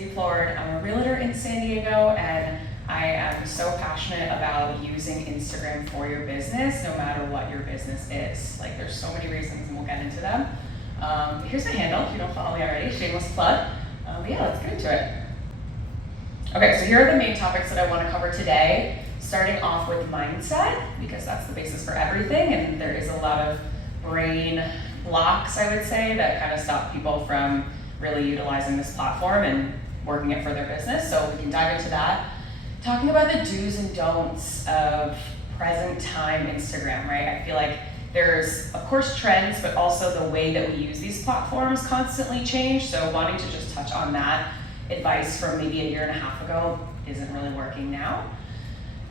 Cindy Plourde. I'm a realtor in San Diego, and I am so passionate about using Instagram for your business, no matter what your business is. Like, there's so many reasons, and we'll get into them. Here's my handle, if you don't follow me already, shameless plug. But yeah, let's get into it. Okay, so here are the main topics that I want to cover today, starting off with mindset, because that's the basis for everything, and there is a lot of brain blocks, I would say, that kind of stop people from really utilizing this platform and working it for their business. So we can dive into that. Talking about the do's and don'ts of present time Instagram, right? I feel like there's, of course, trends, but also the way that we use these platforms constantly change. So wanting to just touch on that advice from maybe a year and a half ago isn't really working now.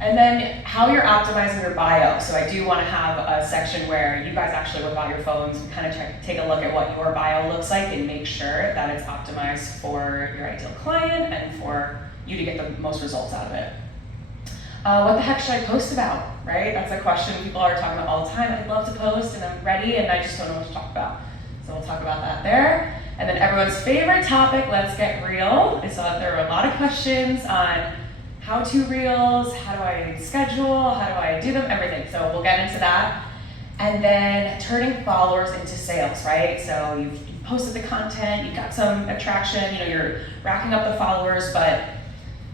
And then how you're optimizing your bio. So I do want to have a section where you guys actually whip out your phones and kind of take a look at what your bio looks like and make sure that it's optimized for your ideal client and for you to get the most results out of it. What the heck should I post about, right? That's a question people are talking about all the time. I'd love to post and I'm ready and I just don't know what to talk about. So we'll talk about that there. And then everyone's favorite topic, let's get real. I saw that there were a lot of questions on how-to reels, how do I schedule, how do I do them, everything. So we'll get into that. And then turning followers into sales, right? So you've posted the content, you've got some attraction, you're racking up the followers, but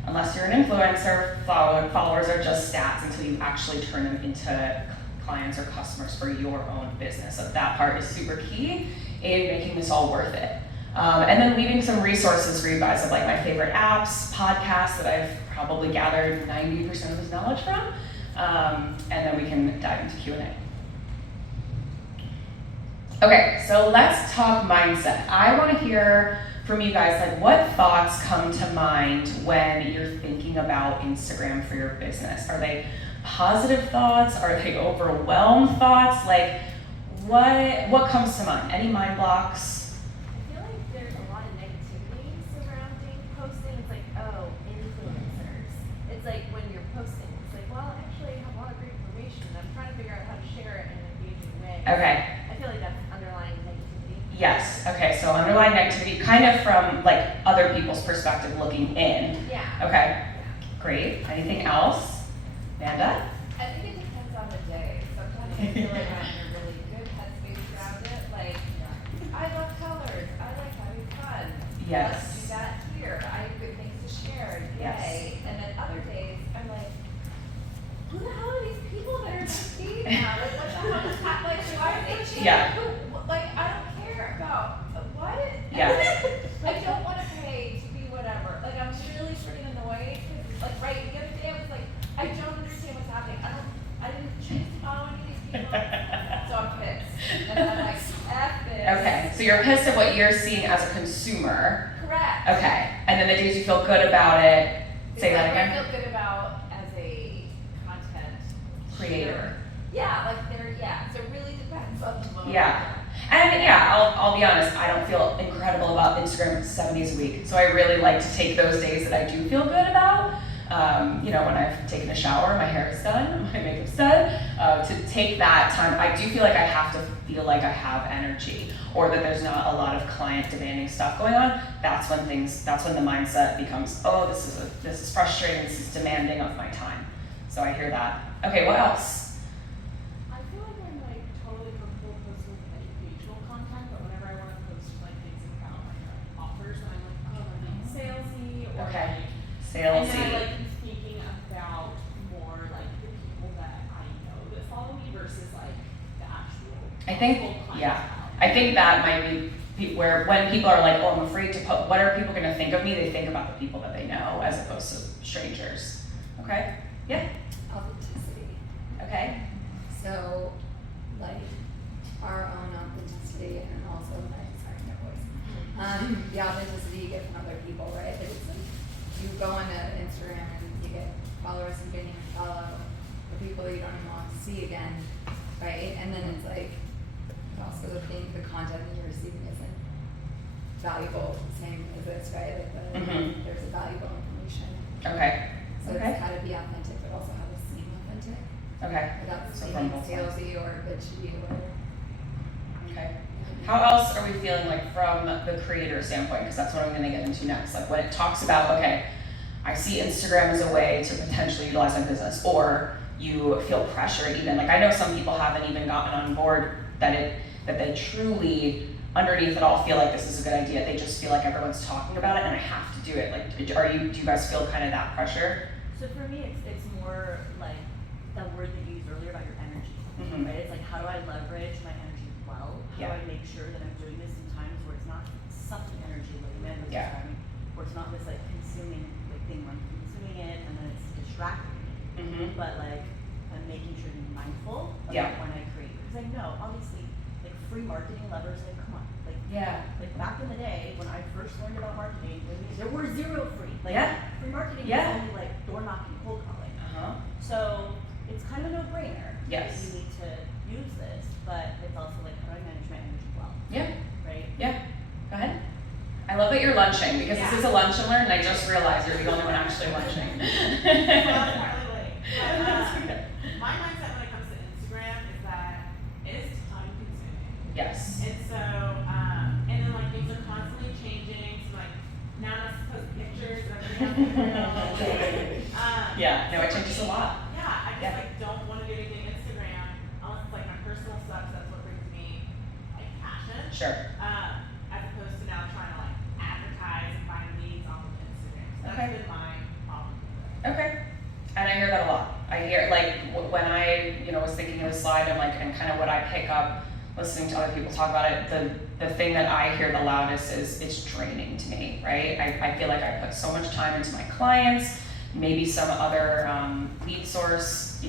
unless you're an influencer, followers are just stats until you actually turn them into clients or customers for your own business. So that part is super key in making this all worth it. And then leaving some resources for you guys of like my favorite apps, podcasts that I've probably gathered 90% of this knowledge from. And then we can dive into Q&A. Okay, so let's talk mindset. I want to hear from you guys, like, what thoughts come to mind when you're thinking about Instagram for your business? Are they positive thoughts? Are they overwhelmed thoughts? Like, what comes to mind? Any mind blocks? I feel like there's a lot of negativity surrounding posting. It's like, oh, influencers. It's like when you're posting, it's like, well, actually, I have a lot of great information. I'm trying to figure out how to share it in an engaging way. Okay. I feel like that's underlying negativity. Yes. Okay. So underlying negativity, kind of from like other people's perspective, looking in. Yeah. Okay. Yeah. Great. Anything else, Amanda? I think it depends on the day. Sometimes I feel like I'm in a really good headspace around it. Like, I love colors. I like having fun. Yes. Let's do that here. I have good things to share. Yay. Yes. And then other days, I'm like, who the hell are these people that are just feeding now? Like, what the hell is happening? Like, why are they cheating? Yeah. Like, I don't care about what? Yeah. I don't want to pay to be whatever. Like, I'm really freaking annoyed. Like, right, the other day I was like, I don't understand what's happening. I didn't choose to follow any of these people. So I'm pissed. And then I'm like, F this. Okay. So you're pissed at what you're seeing as a consumer. Correct. Okay. And then the days you feel good about it. Say that again. I feel good about as a content Creator. Yeah, like so it really depends on the moment. Yeah. And yeah, I'll be honest, I don't feel incredible about Instagram 7 days a week. So I really like to take those days that I do feel good about. When I've taken a shower, my hair is done, my makeup's done, to take that time. I do feel like I have to feel like I have energy, or that there's not a lot of client demanding stuff going on. That's when the mindset becomes, oh, this is frustrating, this is demanding of my time. So I hear that. Okay, what else? I feel like I'm like totally comfortable posting educational content, but whenever I want to post like things about like offers, then I'm like, oh, I'm being salesy or Okay. like. Salesy. And then I like thinking about more like the people that I know that follow me versus like the actual. I think that might be where when people are like, oh, I'm afraid to put, what are people going to think of me? They think about the people that they know as opposed to strangers. Okay? Yeah? Authenticity. Okay. So, like, our own authenticity and also, my voice. The authenticity you get from other people, right? Like, it's like, you go onto Instagram and you get followers you didn't even follow, or people you don't even want to see again, right? And then it's like, you also think the content that you're receiving isn't valuable, same as this, right? Like, there's a valuable information. Okay. So it's how to be authentic, but also how to seem authentic. Okay. Without So seeming from both sides. salesy or bitchy or. Okay. Yeah. How else are we feeling like from the creator standpoint? Because that's what I'm gonna get into next. Like when it talks about, okay, I see Instagram as a way to potentially utilize my business, or you feel pressure even. Like I know some people haven't even gotten on board that they truly underneath it all feel like this is a good idea. They just feel like everyone's talking about it and I have to do it. Like, do you guys feel kind of that pressure? So for me, it's more like the word that you used earlier about your energy, right? It's like, how do I leverage my energy well? How do I make sure that I'm doing this in times where it's not sucking energy like men was describing, where it's not this like consuming like thing where I'm consuming it and then it's distracting me, but like I'm making sure to be mindful of like when I create. Because I know, obviously, like free marketing levers, like come on, like back in the day when I first learned about marketing, there were zero free. Like free marketing was only like door knocking, cold calling. So it's kind of a no-brainer. Yes. You need to use this, but it's also like how do I manage my energy well? Right? Go ahead. I love that you're lunching because this is a lunch and learn, and I just realized you're the only one actually lunching. Well, I'm partly late. But, my mindset when it comes to Instagram is that it is time consuming. Yes. And so, and then like things are constantly changing. So like now I'm supposed to post pictures of everything else. No, it changes a lot. Yeah, I just like don't want to do anything Instagram unless it's like my personal stuff. That's what brings me like passion. Sure. As opposed to now trying to like advertise and find leads off of Instagram. So that's been my problem. Okay. And I hear that a lot. I hear like when I, was thinking of the slide and like, and kind of what I pick up listening to other people talk about it, the thing that I hear the loudest is it's draining to me, right? I feel like I put so much time into my clients, maybe some other lead source,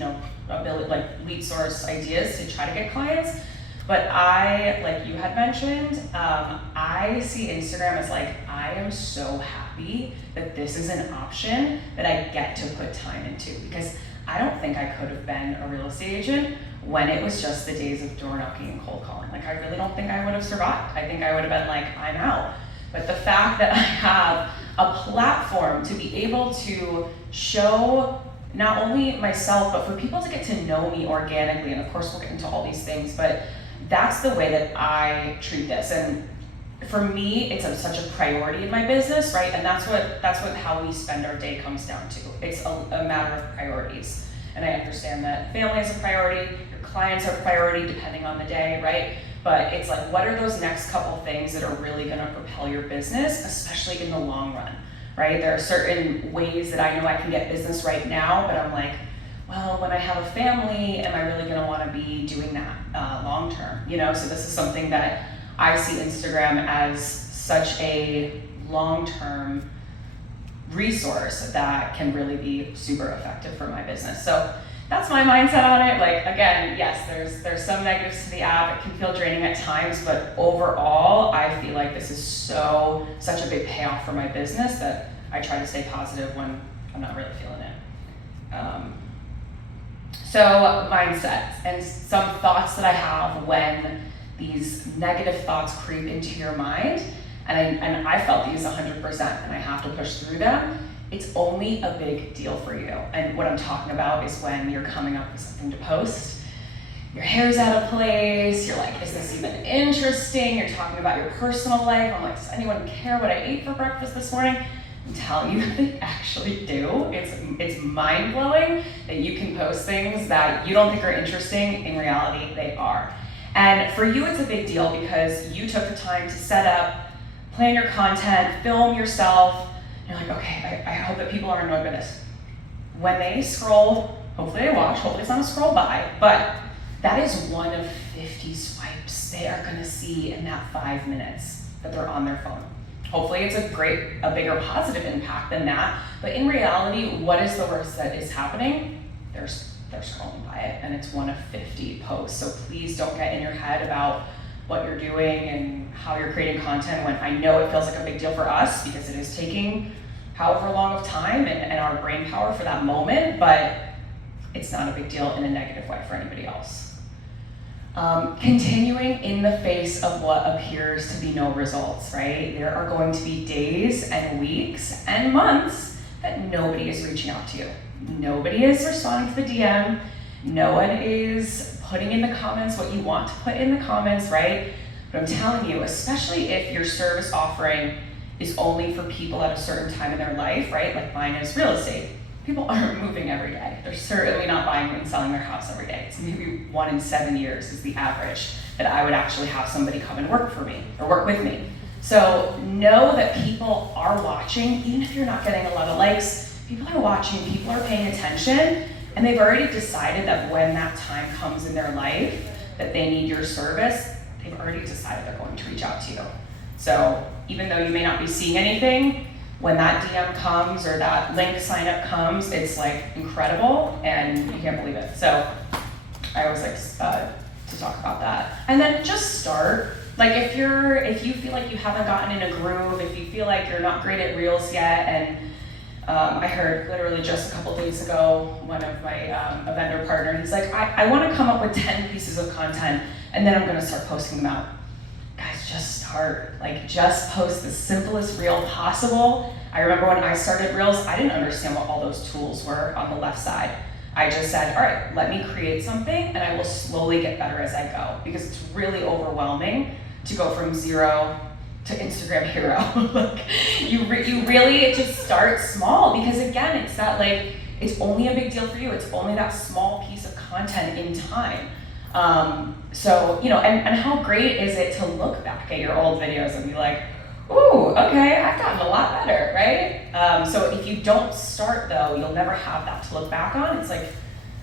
ability, like lead source ideas to try to get clients. But I, like you had mentioned, I see Instagram as like, I am so happy that this is an option that I get to put time into, because I don't think I could have been a real estate agent when it was just the days of door knocking and cold calling. Like I really don't think I would have survived. I think I would have been like, I'm out. But the fact that I have a platform to be able to show not only myself, but for people to get to know me organically, and of course we'll get into all these things, but that's the way that I treat this. And for me, it's such a priority in my business, right? And that's what how we spend our day comes down to. It's a matter of priorities. And I understand that family is a priority, your clients are a priority depending on the day, right? But it's like, what are those next couple things that are really gonna propel your business, especially in the long run, right? There are certain ways that I know I can get business right now, but I'm like, well, when I have a family, am I really gonna wanna be doing that long term? So this is something that I see Instagram as such a long-term resource that can really be super effective for my business. So that's my mindset on it. Like, again, yes, there's some negatives to the app. It can feel draining at times, but overall, I feel like this is such a big payoff for my business that I try to stay positive when I'm not really feeling it. So mindset and some thoughts that I have when these negative thoughts creep into your mind, and I felt these 100%, and I have to push through them. It's only a big deal for you. And what I'm talking about is when you're coming up with something to post, your hair's out of place, you're like, is this even interesting? You're talking about your personal life. I'm like, does anyone care what I ate for breakfast this morning? I'm telling you, they actually do. It's mind-blowing that you can post things that you don't think are interesting. In reality, they are. And for you, it's a big deal because you took the time to set up, plan your content, film yourself. You're like, okay, I hope that people are annoyed by this. When they scroll, hopefully they watch, hopefully it's not a scroll by, but that is one of 50 swipes they are gonna see in that 5 minutes that they're on their phone. Hopefully it's a bigger positive impact than that, but in reality, what is the worst that is happening? They're scrolling by it, and it's one of 50 posts. So please don't get in your head about what you're doing and how you're creating content when I know it feels like a big deal for us because it is taking however long of time and our brain power for that moment, but it's not a big deal in a negative way for anybody else. Continuing in the face of what appears to be no results, right? There are going to be days and weeks and months that nobody is reaching out to you. Nobody is responding to the DM. No one is putting in the comments what you want to put in the comments, right? But I'm telling you, especially if your service offering is only for people at a certain time in their life, right? Like mine is real estate. People aren't moving every day. They're certainly not buying and selling their house every day. It's maybe 1 in 7 years is the average that I would actually have somebody come and work for me or work with me. So know that people are watching, even if you're not getting a lot of likes, people are watching, people are paying attention, and they've already decided that when that time comes in their life that they need your service, they've already decided they're going to reach out to you. So even though you may not be seeing anything, when that DM comes or that link sign up comes, it's like incredible and you can't believe it. So I always like to talk about that. And then just start. Like if you feel like you haven't gotten in a groove, if you feel like you're not great at Reels yet, and I heard literally just a couple days ago, one of my a vendor partner, he's like, I want to come up with 10 pieces of content and then I'm gonna start posting them out. Guys, just start. Like just post the simplest reel possible. I remember when I started Reels, I didn't understand what all those tools were on the left side. I just said, all right, let me create something and I will slowly get better as I go, because it's really overwhelming to go from 0 to Instagram hero. Like you really just start small, because again, it's that like, it's only a big deal for you. It's only that small piece of content in time. So, you know, and how great is it to look back at your old videos and be like, ooh, okay, I've gotten a lot better, right? So if you don't start though, you'll never have that to look back on. It's like,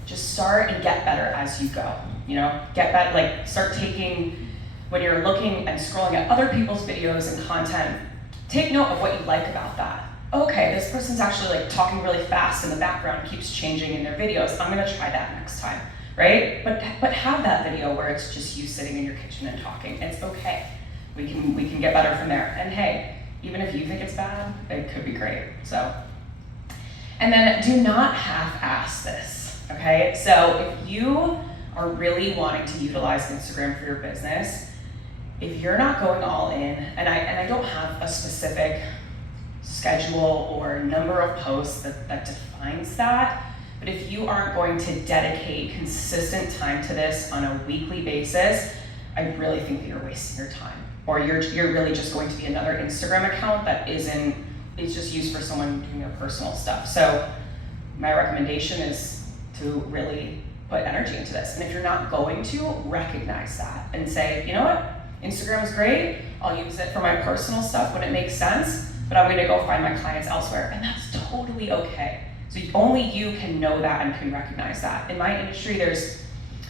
just start and get better as you go, you know? Get better, like start taking, when you're looking and scrolling at other people's videos and content, take note of what you like about that. Okay, this person's actually like talking really fast in the background, keeps changing in their videos. I'm gonna try that next time, right? But have that video where it's just you sitting in your kitchen and talking. It's okay. We can get better from there. And hey, even if you think it's bad, it could be great. So, and then do not half-ass this, okay? So if you are really wanting to utilize Instagram for your business, if you're not going all in, and I don't have a specific schedule or number of posts that defines that, but if you aren't going to dedicate consistent time to this on a weekly basis, I really think that you're wasting your time. Or you're really just going to be another Instagram account that it's just used for someone doing their personal stuff. So my recommendation is to really put energy into this. And if you're not going to, recognize that and say, you know what? Instagram is great. I'll use it for my personal stuff when it makes sense, but I'm gonna go find my clients elsewhere. And that's totally okay. So only you can know that and can recognize that. In my industry, there's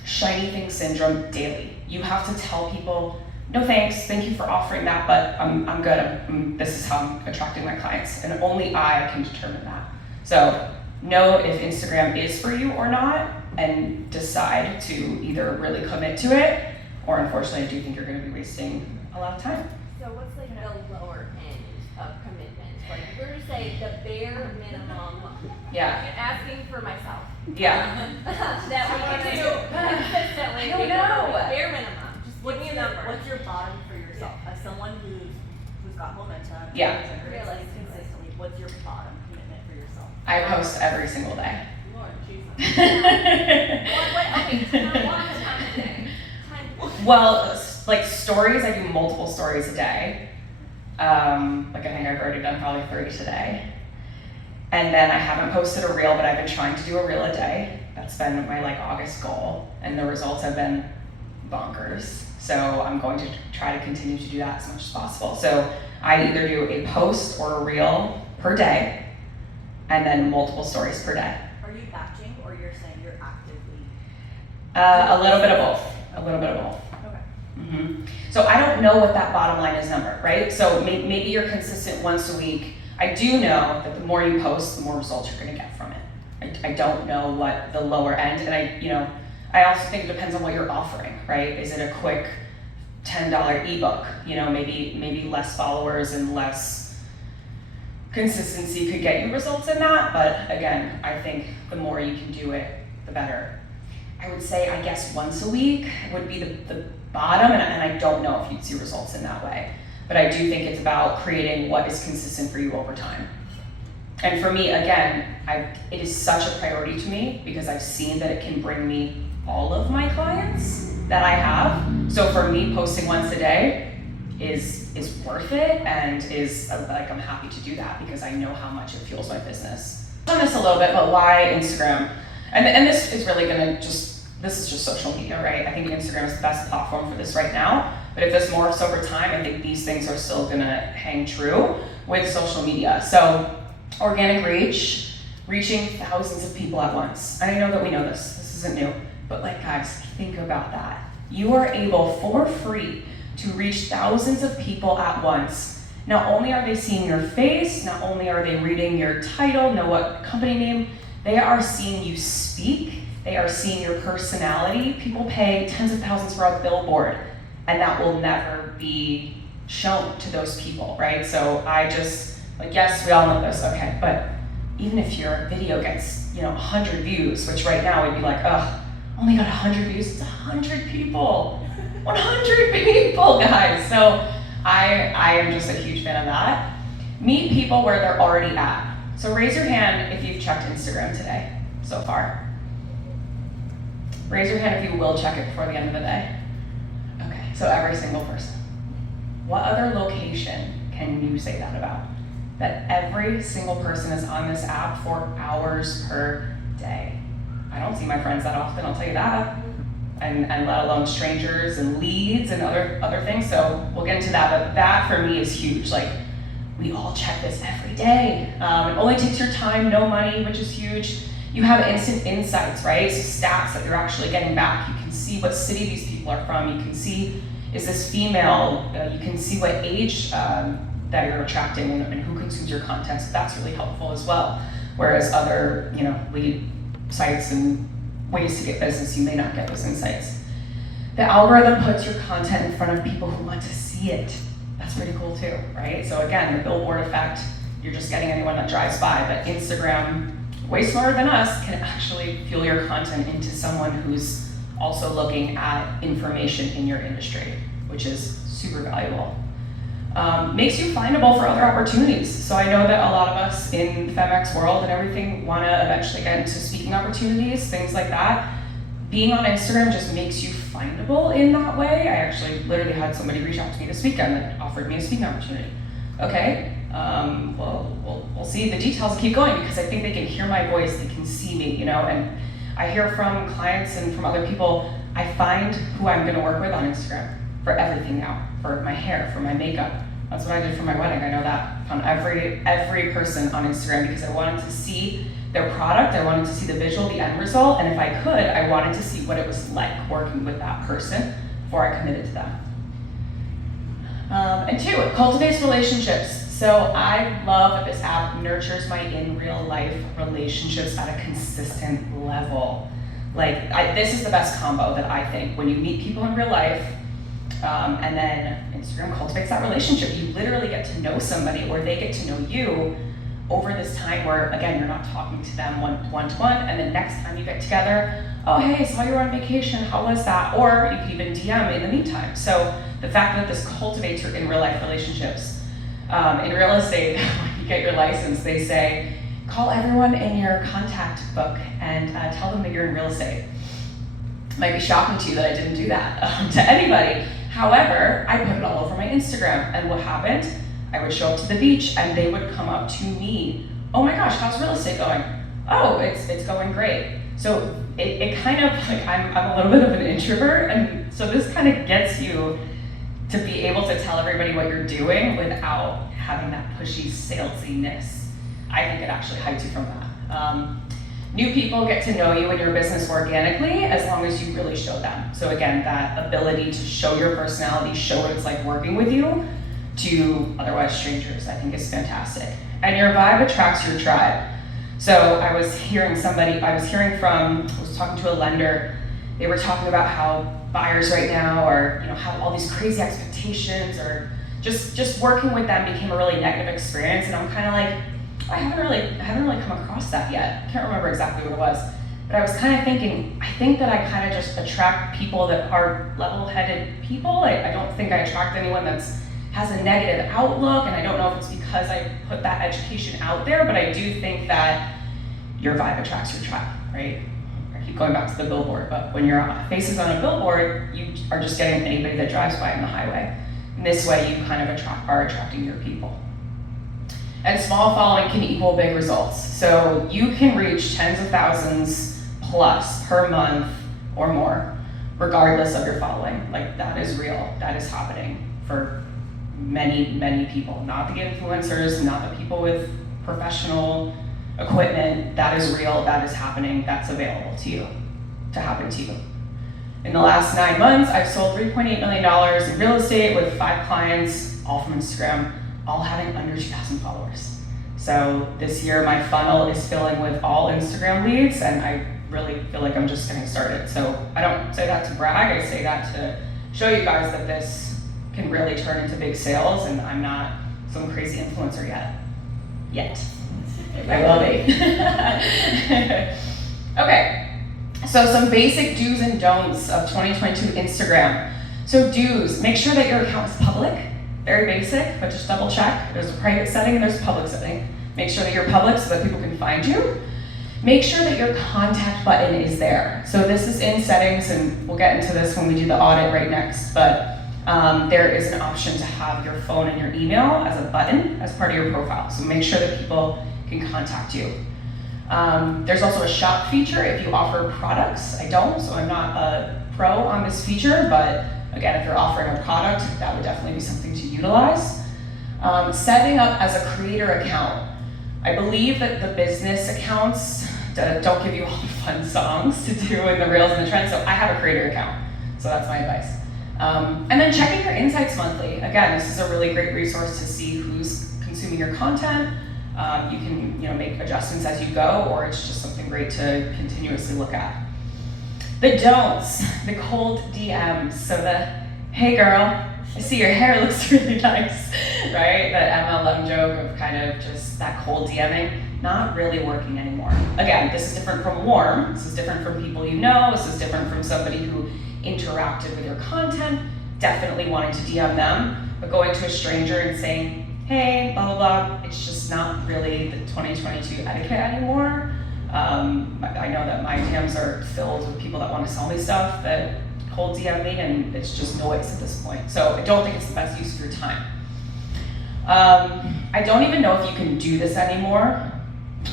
shiny thing syndrome daily. You have to tell people, no thanks, thank you for offering that, but I'm good. This is how I'm attracting my clients, and only I can determine that. So know if Instagram is for you or not, and decide to either really commit to it, or unfortunately I do think you're gonna be wasting a lot of time. So what's like the lower end of commitment? Like if we were to say the bare minimum. Yeah. Asking for myself. Yeah. That we can do consistently. I don't know. Bare minimum. Just give me a number. What's your bottom for yourself? As someone who's got momentum, Yeah. generates like consistently, what's your bottom commitment for yourself? I post every single day. Lord Jesus. Okay, one time a day. Well, like stories, I do multiple stories a day. Like I think I've already done probably 30 today. And then I haven't posted a reel, but I've been trying to do a reel a day. That's been my like August goal, and the results have been bonkers. So I'm going to try to continue to do that as much as possible. So I either do a post or a reel per day, and then multiple stories per day. Are you batching, or you're saying you're actively? A little bit of both. A little bit of both. Okay. Mm-hmm. So I don't know what that bottom line is number, right? So maybe you're consistent once a week. I do know that the more you post, the more results you're gonna get from it. I don't know what the lower end, and I also think it depends on what you're offering, right? Is it a quick $10 ebook? You know, maybe less followers and less consistency could get you results in that, but again, I think the more you can do it, the better. I would say, I guess once a week would be the bottom, and I don't know if you'd see results in that way. But I do think it's about creating what is consistent for you over time. And for me, again, it is such a priority to me because I've seen that it can bring me all of my clients that I have. So for me, posting once a day is worth it, and is like, I'm happy to do that because I know how much it fuels my business. On this a little bit, but why Instagram? And this is really this is just social media, right? I think Instagram is the best platform for this right now, but if this morphs over time, I think these things are still gonna hang true with social media. So organic reach, reaching thousands of people at once. And I know that we know this isn't new, but like, guys, think about that. You are able for free to reach thousands of people at once. Not only are they seeing your face, not only are they reading your title, know what company name, they are seeing you speak, they are seeing your personality. People pay tens of thousands for a billboard, and that will never be shown to those people, right? So I just, like, yes, we all know this, okay, but even if your video gets, 100 views, which right now would be like, ugh, only got 100 views, it's 100 people. 100 people, guys. So I am just a huge fan of that. Meet people where they're already at. So raise your hand if you've checked Instagram today so far. Raise your hand if you will check it before the end of the day. Okay, so every single person. What other location can you say that about? That every single person is on this app for hours per day. I don't see my friends that often, I'll tell you that. And let alone strangers and leads and other things. So we'll get into that, but that for me is huge. Like, we all check this every day. It only takes your time, no money, which is huge. You have instant insights, right? So stats that you're actually getting back. You can see what city these people are from. You can see, is this female? You can see what age that you're attracting and who consumes your content. So that's really helpful as well. Whereas other, lead sites and ways to get business, you may not get those insights. The algorithm puts your content in front of people who want to see it. That's pretty cool too, right? So again, the billboard effect, you're just getting anyone that drives by, but Instagram, way smarter than us, can actually fuel your content into someone who's also looking at information in your industry, which is super valuable. Makes you findable for other opportunities. So I know that a lot of us in the FEMX world and everything want to eventually get into speaking opportunities, things like that. Being on Instagram just makes you findable in that way. I actually literally had somebody reach out to me this weekend that offered me a speaking opportunity. Okay, we'll see the details and keep going, because I think they can hear my voice, they can see me, and I hear from clients and from other people, I find who I'm going to work with on Instagram for everything now, for my hair, for my makeup. That's what I did for my wedding. I know that. Found every person on Instagram because I wanted to see their product. I wanted to see the visual, the end result, and if I could, I wanted to see what it was like working with that person before I committed to them. And two, it cultivates relationships. So I love that this app nurtures my in real life relationships at a consistent level. Like, this is the best combo that I think. When you meet people in real life, and then Instagram cultivates that relationship. You literally get to know somebody, or they get to know you over this time where, again, you're not talking to them one-to-one, and then next time you get together, oh, hey, saw you were on vacation, how was that? Or you can even DM in the meantime. So the fact that this cultivates your in real life relationships. In real estate, when you get your license, they say, call everyone in your contact book and tell them that you're in real estate. It might be shocking to you that I didn't do that to anybody. However, I put it all over my Instagram, and what happened? I would show up to the beach and they would come up to me. Oh my gosh, how's real estate going? Oh, it's going great. So it kind of, like, I'm a little bit of an introvert, and so this kind of gets you to be able to tell everybody what you're doing without having that pushy salesiness. I think it actually hides you from that. New people get to know you and your business organically as long as you really show them. So again, that ability to show your personality, show what it's like working with you to otherwise strangers, I think is fantastic. And your vibe attracts your tribe. So I was talking to a lender, they were talking about how buyers right now are, have all these crazy expectations, or just working with them became a really negative experience, and I'm kind of like, I haven't really come across that yet. I can't remember exactly what it was, but I was kind of thinking, I think that I kind of just attract people that are level-headed people. I don't think I attract anyone that has a negative outlook, and I don't know if it's because I put that education out there, but I do think that your vibe attracts your tribe, right? keep going back to the billboard, but when your face is on a billboard, you are just getting anybody that drives by on the highway. And this way you kind of are attracting your people. And small following can equal big results. So you can reach tens of thousands plus per month or more, regardless of your following. Like, that is real, that is happening for many, many people. Not the influencers, not the people with professional equipment. That is real, that is happening, that's available to you, to happen to you. In the last 9 months, I've sold $3.8 million in real estate with 5 clients, all from Instagram, all having under 2,000 followers. So this year, my funnel is filling with all Instagram leads, and I really feel like I'm just getting started. So I don't say that to brag, I say that to show you guys that this can really turn into big sales, and I'm not some crazy influencer yet. I will be. Okay, so some basic do's and don'ts of 2022 Instagram. So do's, make sure that your account is public. Very basic, but just double check. There's a private setting and there's a public setting. Make sure that you're public so that people can find you. Make sure that your contact button is there. So this is in settings, and we'll get into this when we do the audit right next, but there is an option to have your phone and your email as a button as part of your profile. So make sure that people can contact you. There's also a shop feature if you offer products. I don't, so I'm not a pro on this feature, but again, if you're offering a product, that would definitely be something to utilize. Setting up as a creator account. I believe that the business accounts don't give you all the fun songs to do in the reels and the trends, so I have a creator account, so that's my advice. And then checking your insights monthly. Again, this is a really great resource to see who's consuming your content. You can make adjustments as you go, or it's just something great to continuously look at. The don'ts, the cold DMs. So the, hey girl, I see your hair looks really nice, right? That MLM joke of kind of just that cold DMing, not really working anymore. Again, this is different from warm, this is different from people you know, this is different from somebody who interacted with your content, definitely wanting to DM them, but going to a stranger and saying, hey, blah, blah, blah, it's just not really the 2022 etiquette anymore. I know that my DMs are filled with people that want to sell me stuff that cold DM me, and it's just noise at this point. So I don't think it's the best use of your time. I don't even know if you can do this anymore,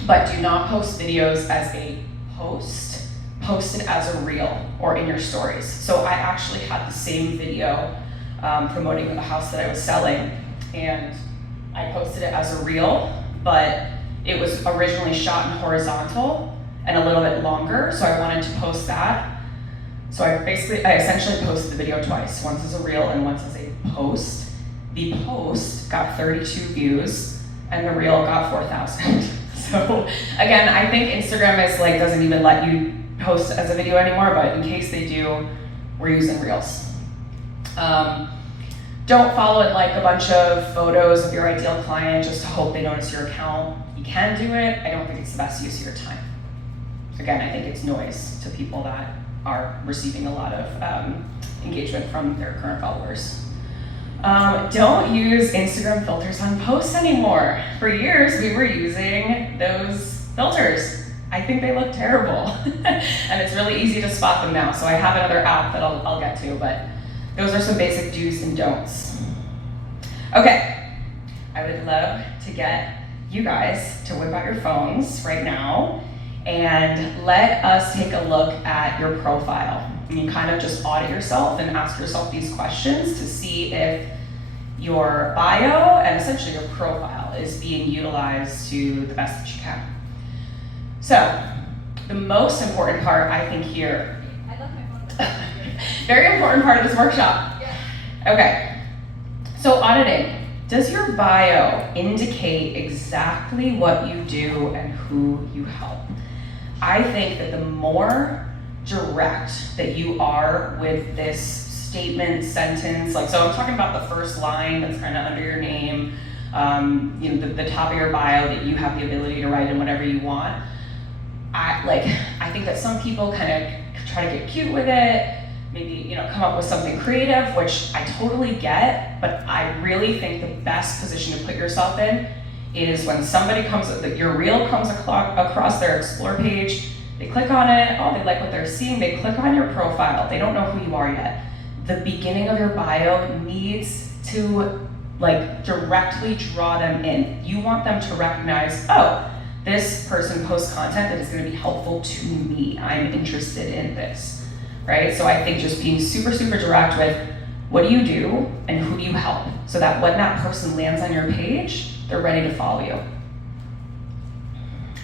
but do not post videos as a post. Post it as a reel or in your stories. So I actually had the same video promoting the house that I was selling, and I posted it as a reel, but it was originally shot in horizontal and a little bit longer, so I wanted to post that. So I essentially posted the video twice, once as a reel and once as a post. The post got 32 views and the reel got 4,000. So again, I think Instagram doesn't even let you post as a video anymore, but in case they do, we're using reels. Don't follow and like a bunch of photos of your ideal client just to hope they notice your account. You can do it. I don't think it's the best use of your time. Again, I think it's noise to people that are receiving a lot of engagement from their current followers. Don't use Instagram filters on posts anymore. For years, we were using those filters. I think they look terrible. And it's really easy to spot them now. So I have another app that I'll get to, but those are some basic do's and don'ts. Okay, I would love to get you guys to whip out your phones right now and let us take a look at your profile. And you kind of just audit yourself and ask yourself these questions to see if your bio and essentially your profile is being utilized to the best that you can. So, the most important part, I think here, I left my phone. very important part of this workshop. Yeah. Okay, so auditing. Does your bio indicate exactly what you do and who you help? I think that the more direct that you are with this statement, sentence, so I'm talking about the first line that's kind of under your name, the top of your bio that you have the ability to write in whatever you want. I think that some people kind of try to get cute with it, maybe come up with something creative, which I totally get, but I really think the best position to put yourself in is when somebody your reel comes across their explore page, They click on it, oh, they like what they're seeing, they click on your profile, they don't know who you are yet. The beginning of your bio needs to like directly draw them in. You want them to recognize, oh, this person posts content that is going to be helpful to me. I'm interested in this, right? So I think just being super, super direct with what do you do and who do you help, so that when that person lands on your page, they're ready to follow you.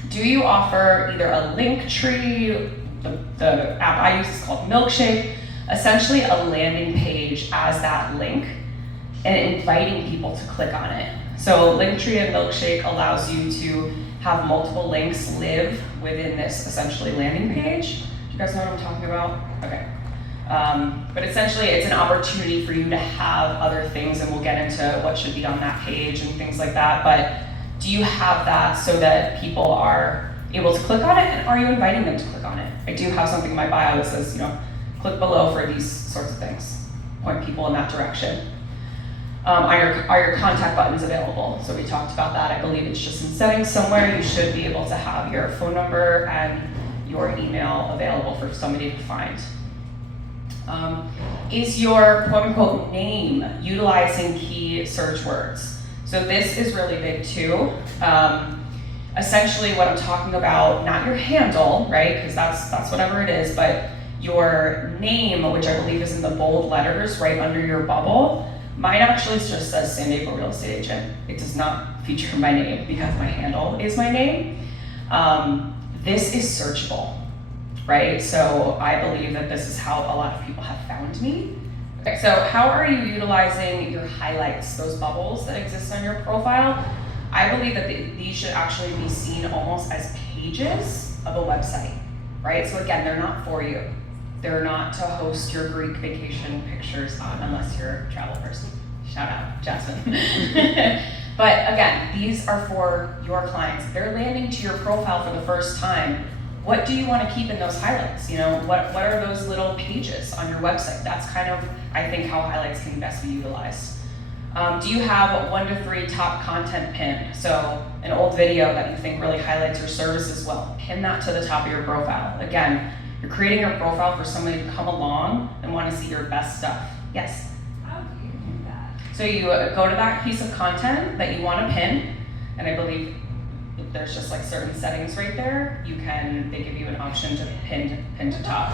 Do you offer either a link tree, the app I use is called Milkshake, essentially a landing page as that link and inviting people to click on it. So Linktree and Milkshake allows you to have multiple links live within this essentially landing page. Do you guys know what I'm talking about? Okay. But essentially it's an opportunity for you to have other things, and we'll get into what should be on that page and things like that. But do you have that so that people are able to click on it, and are you inviting them to click on it? I do have something in my bio that says, click below for these sorts of things. Point people in that direction. Are your contact buttons available? So we talked about that. I believe it's just in settings somewhere. You should be able to have your phone number and your email available for somebody to find. Is your quote unquote name utilizing key search words? So this is really big too. Essentially what I'm talking about, not your handle, right? Because that's whatever it is, but your name, which I believe is in the bold letters right under your bubble. Mine actually just says San Diego Real Estate Agent. It does not feature my name because my handle is my name. This is searchable, right? So I believe that this is how a lot of people have found me. Okay, so how are you utilizing your highlights, those bubbles that exist on your profile? I believe that these should actually be seen almost as pages of a website, right? So again, they're not for you. They're not to host your Greek vacation pictures on, unless you're a travel person. Shout out, Jasmine. But again, these are for your clients. They're landing to your profile for the first time. What do you want to keep in those highlights? What are those little pages on your website? That's kind of, I think, how highlights can best be utilized. Do you have 1 to 3 top content pin? So an old video that you think really highlights your services well, pin that to the top of your profile. Again, you're creating your profile for somebody to come along and want to see your best stuff. Yes? How do you do that? So you go to that piece of content that you want to pin, and I believe there's just like certain settings right there. They give you an option to pin to top.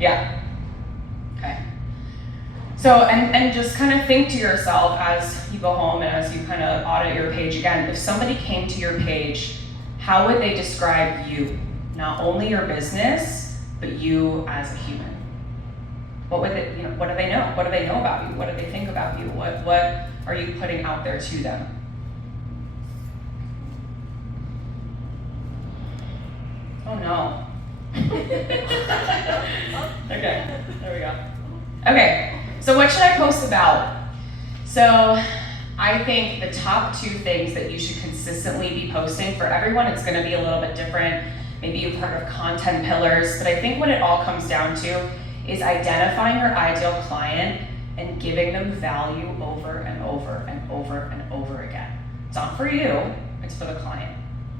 Yeah. Okay. So, and just kind of think to yourself as you go home and as you kind of audit your page again, if somebody came to your page, how would they describe you? Not only your business, but you as a human. What would they, what do they know? What do they know about you? What do they think about you? What are you putting out there to them? Oh no. Okay, there we go. Okay, so what should I post about? So I think the top 2 things that you should consistently be posting, for everyone it's gonna be a little bit different. Maybe you've heard of content pillars, but I think what it all comes down to is identifying your ideal client and giving them value over and over and over and over again. It's not for you, it's for the client,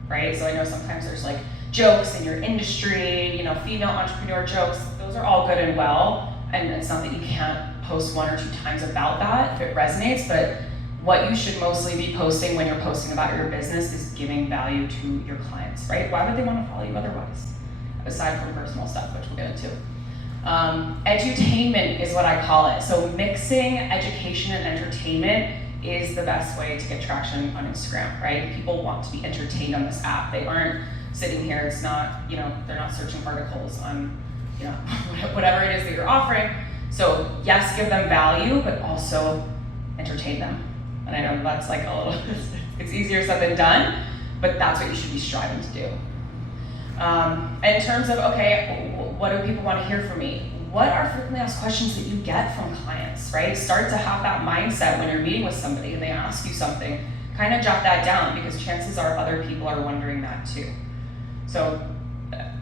right? So I know sometimes there's like jokes in your industry, female entrepreneur jokes, those are all good and well, and it's not that you can't post 1 or 2 times about that if it resonates, but what you should mostly be posting when you're posting about your business is giving value to your clients, right? Why would they want to follow you otherwise? Aside from personal stuff, which we'll get into. Edutainment is what I call it. So mixing education and entertainment is the best way to get traction on Instagram, right? People want to be entertained on this app. They aren't sitting here, it's not, they're not searching articles on, whatever it is that you're offering. So yes, give them value, but also entertain them. And I know that's like a little, it's easier said than done, but that's what you should be striving to do. In terms of, okay, what do people want to hear from me? What are frequently asked questions that you get from clients, right? Start to have that mindset when you're meeting with somebody and they ask you something, kind of jot that down because chances are other people are wondering that too. So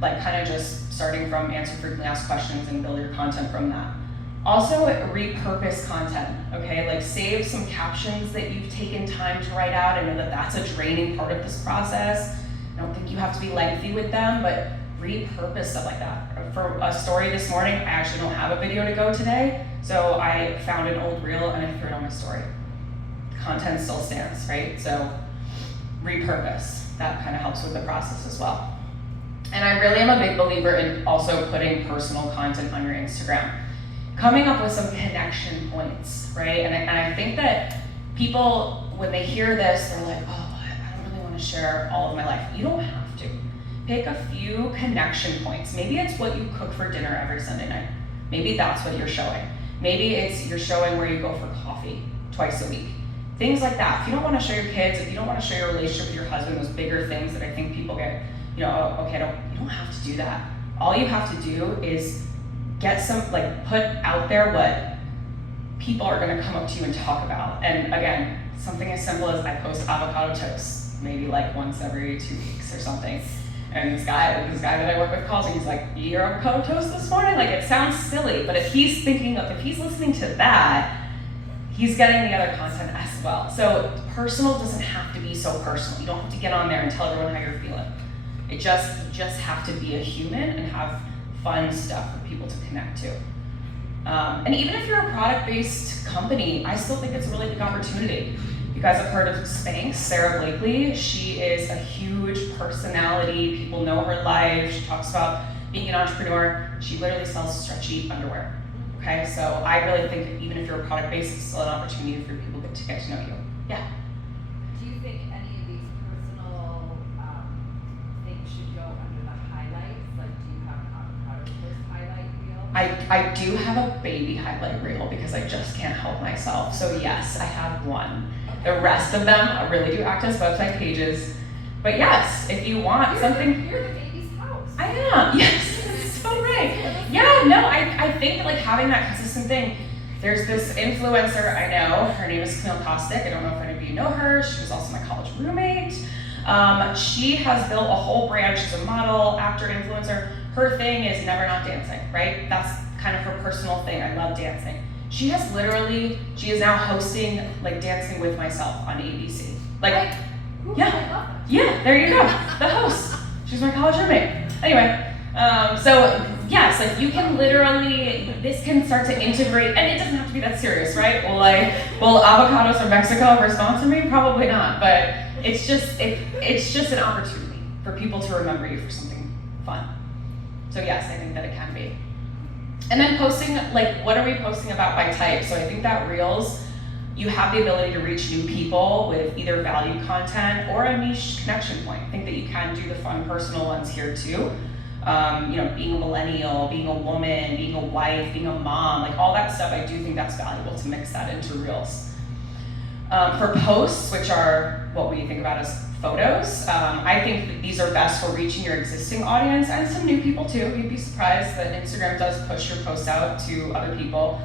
like kind of just starting from answer frequently asked questions and build your content from that. Also, repurpose content, okay? Like save some captions that you've taken time to write out. I know that that's a draining part of this process. I don't think you have to be lengthy with them, but repurpose stuff like that. For a story this morning, I actually don't have a video to go today, so I found an old reel and I threw it on my story. Content still stands, right? So repurpose, that kind of helps with the process as well. And I really am a big believer in also putting personal content on your Instagram. Coming up with some connection points, right? And I think that people, when they hear this, they're like, oh, I don't really want to share all of my life. You don't have to. Pick a few connection points. Maybe it's what you cook for dinner every Sunday night. Maybe that's what you're showing. Maybe it's you're showing where you go for coffee twice a week. Things like that. If you don't want to show your kids, if you don't want to show your relationship with your husband, those bigger things that I think people get, you know, oh, okay, you don't have to do that. All you have to do is get some, like, put out there what people are going to come up to you and talk about. And again, something as simple as I post avocado toast, maybe like once every 2 weeks or something. And this guy that I work with calls me, he's like, you eat your avocado toast this morning? Like, it sounds silly, but if he's listening to that, he's getting the other content as well. So personal doesn't have to be so personal. You don't have to get on there and tell everyone how you're feeling. You just have to be a human and have fun stuff for people to connect to. And even if you're a product-based company, I still think it's a really big opportunity. You guys have heard of Spanx, Sarah Blakely. She is a huge personality. People know her life. She talks about being an entrepreneur. She literally sells stretchy underwear. Okay, so I really think that even if you're a product-based, it's still an opportunity for people to get to know you. Yeah. Do you think any of these personal things should go under the highlights? Like, do you have an avocado toast highlight reel? I do have a baby highlight reel because I just can't help myself. So yes, I have one. The rest of them really do act as website pages. But yes, if you want something. You're the baby's house. I am, yes, that's so right. Yeah, no, I think that like having that consistent thing, there's this influencer I know, her name is Camille Kostick. I don't know if any of you know her. She was also my college roommate. She has built a whole brand. She's a model, actor, influencer. Her thing is never not dancing, right? That's kind of her personal thing. I love dancing. She is now hosting like Dancing with Myself on ABC. Like, yeah, there you go, the host. She's my college roommate. Anyway, so yes, like you can literally, this can start to integrate, and it doesn't have to be that serious, right? Will avocados from Mexico ever sponsor me? Probably not, but it's just an opportunity for people to remember you for something fun. So yes, I think that it can be. And then posting, like, what are we posting about by type? So I think that Reels, you have the ability to reach new people with either value content or a niche connection point. I think that you can do the fun personal ones here too. Being a millennial, being a woman, being a wife, being a mom, like all that stuff, I do think that's valuable to mix that into Reels. For posts, which are what we think about as photos, I think that these are best for reaching your existing audience and some new people too. You'd be surprised that Instagram does push your posts out to other people.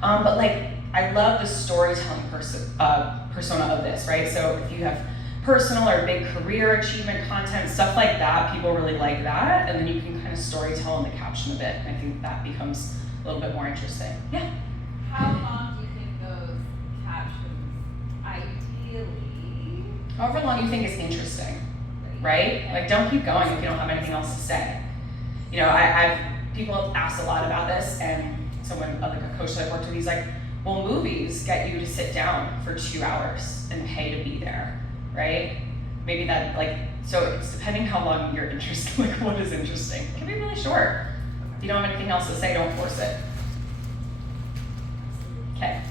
But like, I love the storytelling persona of this, right? So if you have personal or big career achievement content, stuff like that, people really like that. And then you can kind of storytell in the caption a bit. I think that becomes a little bit more interesting. Yeah. How long do you think those captions ideally? However long you think is interesting, right? Like, don't keep going if you don't have anything else to say. You know, people have asked a lot about this, and someone, like a coach that I've worked with, he's like, well, movies get you to sit down for 2 hours and pay to be there, right? Maybe that, like, so it's depending how long you're interested, like what is interesting. It can be really short. If you don't have anything else to say, don't force it. Okay.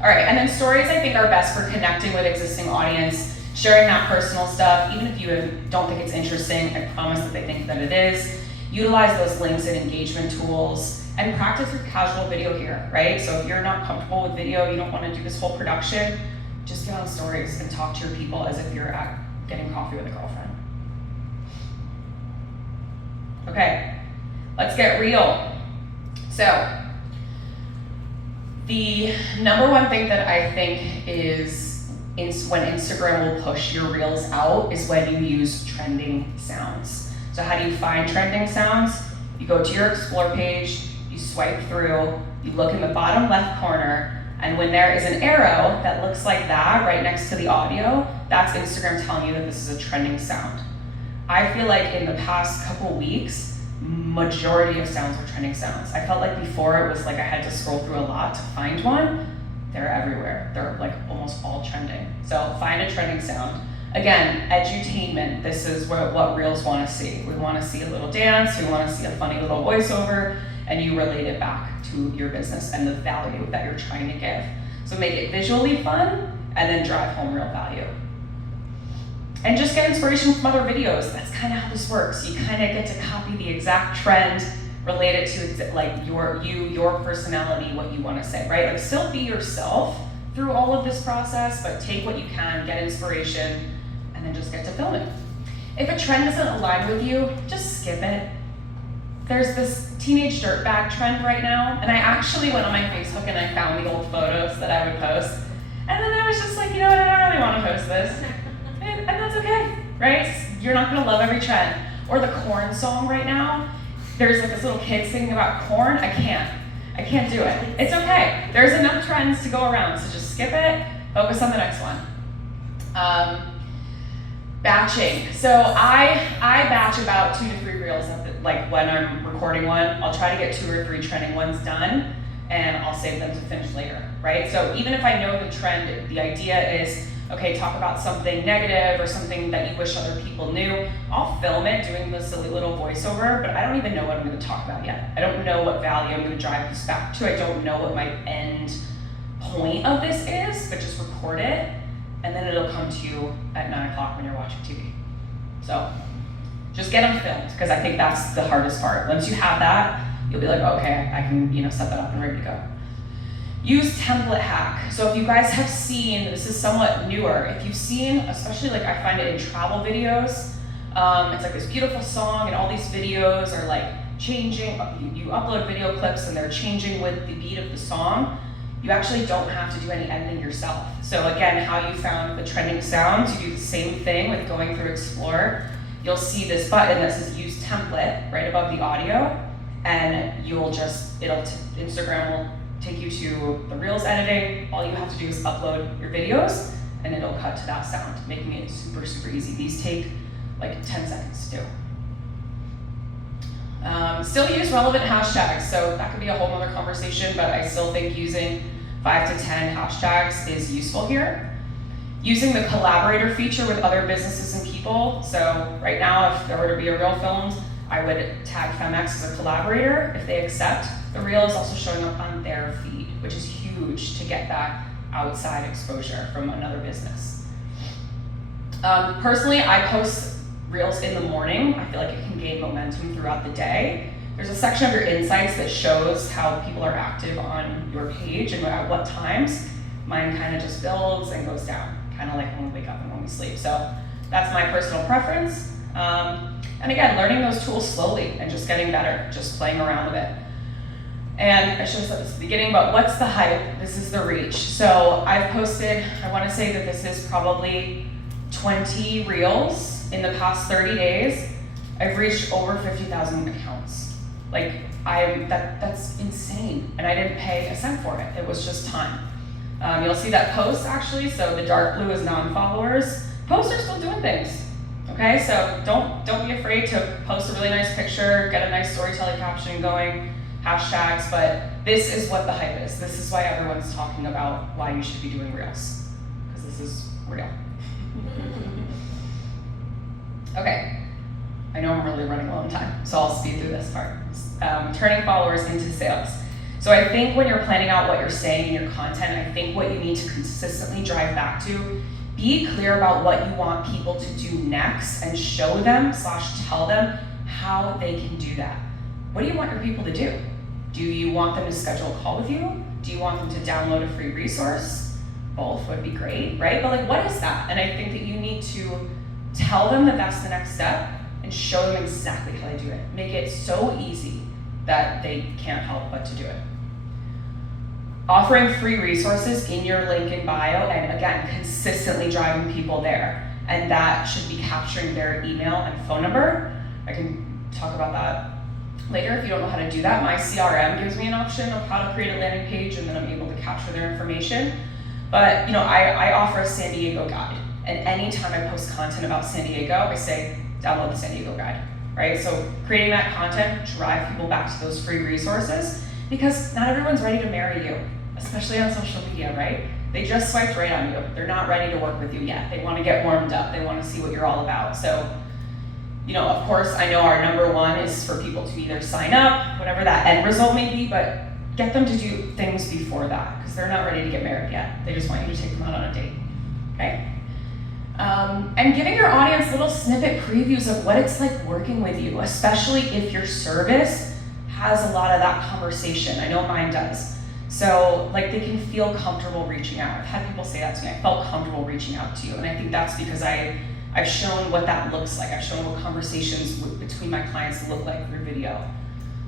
All right, and then stories I think are best for connecting with existing audience, sharing that personal stuff, even if you don't think it's interesting, I promise that they think that it is. Utilize those links and engagement tools, and practice with casual video here, right? So if you're not comfortable with video, you don't want to do this whole production, just get on stories and talk to your people as if you're getting coffee with a girlfriend. Okay, let's get real. So, the number one thing that I think is when Instagram will push your reels out is when you use trending sounds. So how do you find trending sounds? You go to your explore page, you swipe through, you look in the bottom left corner, and when there is an arrow that looks like that right next to the audio, that's Instagram telling you that this is a trending sound. I feel like in the past couple weeks, majority of sounds are trending sounds. I felt like before it was like I had to scroll through a lot to find one. They're everywhere. They're like almost all trending. So find a trending sound. Again, edutainment. This is what Reels want to see. We want to see a little dance. We want to see a funny little voiceover, and you relate it back to your business and the value that you're trying to give. So make it visually fun, and then drive home real value. And just get inspiration from other videos. That's kind of how this works. You kind of get to copy the exact trend, relate it to like your personality, what you want to say, right? Like still be yourself through all of this process, but take what you can, get inspiration, and then just get to film it. If a trend doesn't align with you, just skip it. There's this teenage dirtbag trend right now, and I actually went on my Facebook and I found the old photos that I would post, and then I was just like, you know what, I don't really want to post this. And that's okay, right? You're not gonna love every trend. Or the corn song right now. There's like this little kid singing about corn. I can't do it. It's okay. There's enough trends to go around, so just skip it, focus on the next one. Batching. So I batch about 2 to 3 reels like when I'm recording one. I'll try to get 2 or 3 trending ones done, and I'll save them to finish later, right? So even if I know the trend, the idea is, okay, talk about something negative or something that you wish other people knew, I'll film it doing the silly little voiceover, but I don't even know what I'm gonna talk about yet. I don't know what value I'm gonna drive this back to. I don't know what my end point of this is, but just record it, and then it'll come to you at 9 o'clock when you're watching TV. So just get them filmed, because I think that's the hardest part. Once you have that, you'll be like, okay, I can set that up and ready to go. Use template hack. So if you guys have seen, this is somewhat newer, if you've seen, especially like I find it in travel videos, it's like this beautiful song and all these videos are like changing, you upload video clips and they're changing with the beat of the song. You actually don't have to do any editing yourself. So again, how you found the trending sounds, you do the same thing with going through Explore. You'll see this button that says use template right above the audio, and Instagram will take you to the Reels editing. All you have to do is upload your videos and it'll cut to that sound, making it super, super easy. These take like 10 seconds to do. Still use relevant hashtags. So that could be a whole other conversation, but I still think using 5 to 10 hashtags is useful here. Using the collaborator feature with other businesses and people. So right now, if there were to be a reel filmed, I would tag FEMX as a collaborator. If they accept, the reel is also showing up on their feed, which is huge to get that outside exposure from another business. Personally, I post reels in the morning. I feel like it can gain momentum throughout the day. There's a section of your insights that shows how people are active on your page and at what times. Mine kind of just builds and goes down, kind of like when we wake up and when we sleep. So that's my personal preference. And again, learning those tools slowly and just getting better, just playing around with it. And I should have said this at the beginning, but what's the hype? This is the reach. So I've posted, I want to say that this is probably 20 reels in the past 30 days. I've reached over 50,000 accounts. Like, that's insane. And I didn't pay a cent for it. It was just time. You'll see that post actually, so the dark blue is non-followers. Posts are still doing things. Okay, so don't be afraid to post a really nice picture, get a nice storytelling caption going, hashtags, but this is what the hype is. This is why everyone's talking about why you should be doing reels, because this is real. Okay, I know I'm really running low on time, so I'll speed through this part. Turning followers into sales. So I think when you're planning out what you're saying in your content, I think what you need to consistently drive back to, be clear about what you want people to do next and show them / tell them how they can do that. What do you want your people to do? Do you want them to schedule a call with you? Do you want them to download a free resource? Both would be great, right? But like, what is that? And I think that you need to tell them that that's the next step and show them exactly how to do it. Make it so easy that they can't help but to do it. Offering free resources in your link in bio, and again, consistently driving people there. And that should be capturing their email and phone number. I can talk about that later if you don't know how to do that. My CRM gives me an option of how to create a landing page, and then I'm able to capture their information. But I offer a San Diego guide. And anytime I post content about San Diego, I say, download the San Diego guide, right? So creating that content, drive people back to those free resources, because not everyone's ready to marry you, especially on social media, right? They just swiped right on you. They're not ready to work with you yet. They want to get warmed up. They want to see what you're all about. So, you know, of course, I know our number one is for people to either sign up, whatever that end result may be, but get them to do things before that, because they're not ready to get married yet. They just want you to take them out on a date, okay? And giving your audience little snippet previews of what it's like working with you, especially if your service has a lot of that conversation. I know mine does. So like they can feel comfortable reaching out. I've had people say that to me. I felt comfortable reaching out to you. And I think that's because I've shown what that looks like. I've shown what conversations between my clients look like through video.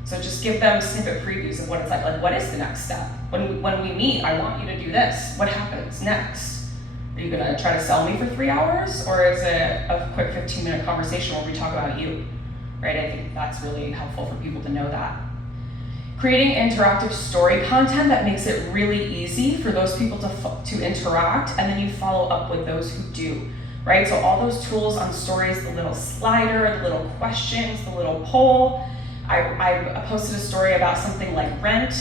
So just give them snippet previews of what it's like. Like, what is the next step? When we meet, I want you to do this. What happens next? Are you gonna try to sell me for 3 hours? Or is it a quick 15-minute conversation where we talk about you? Right, I think that's really helpful for people to know that. Creating interactive story content that makes it really easy for those people to interact, and then you follow up with those who do, right? So all those tools on stories, the little slider, the little questions, the little poll. I posted a story about something like rent,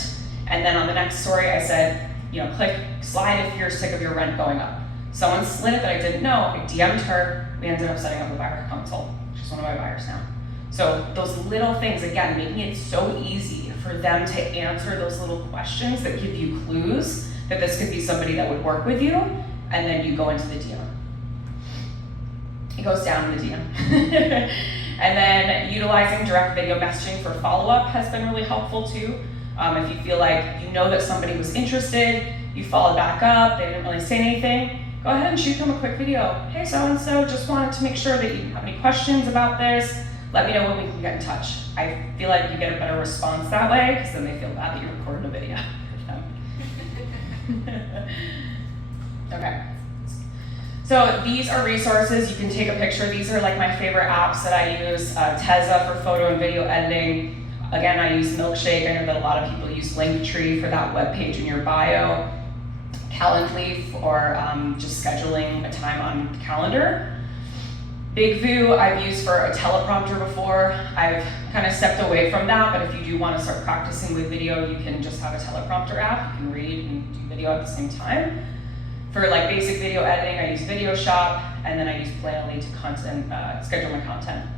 and then on the next story I said, you know, click slide if you're sick of your rent going up. Someone slid it that I didn't know, I DM'd her, we ended up setting up a buyer consult. She's one of my buyers now. So those little things, again, making it so easy for them to answer those little questions that give you clues that this could be somebody that would work with you, and then you go into the DM. It goes down in the DM. And then utilizing direct video messaging for follow-up has been really helpful too. If you feel like you know that somebody was interested, you followed back up, they didn't really say anything, go ahead and shoot them a quick video. Hey, so-and-so, just wanted to make sure that you have any questions about this. Let me know when we can get in touch. I feel like you get a better response that way, because then they feel bad that you recorded a video for them. Okay. So these are resources. You can take a picture. These are like my favorite apps that I use. Tezza for photo and video editing. Again, I use Milkshake. I know that a lot of people use Linktree for that web page in your bio. Calendly for just scheduling a time on the calendar. BigView I've used for a teleprompter before. I've kind of stepped away from that, but if you do want to start practicing with video, you can just have a teleprompter app. You can read and do video at the same time. For like basic video editing, I use Video Shop, and then I use Planoly to schedule my content.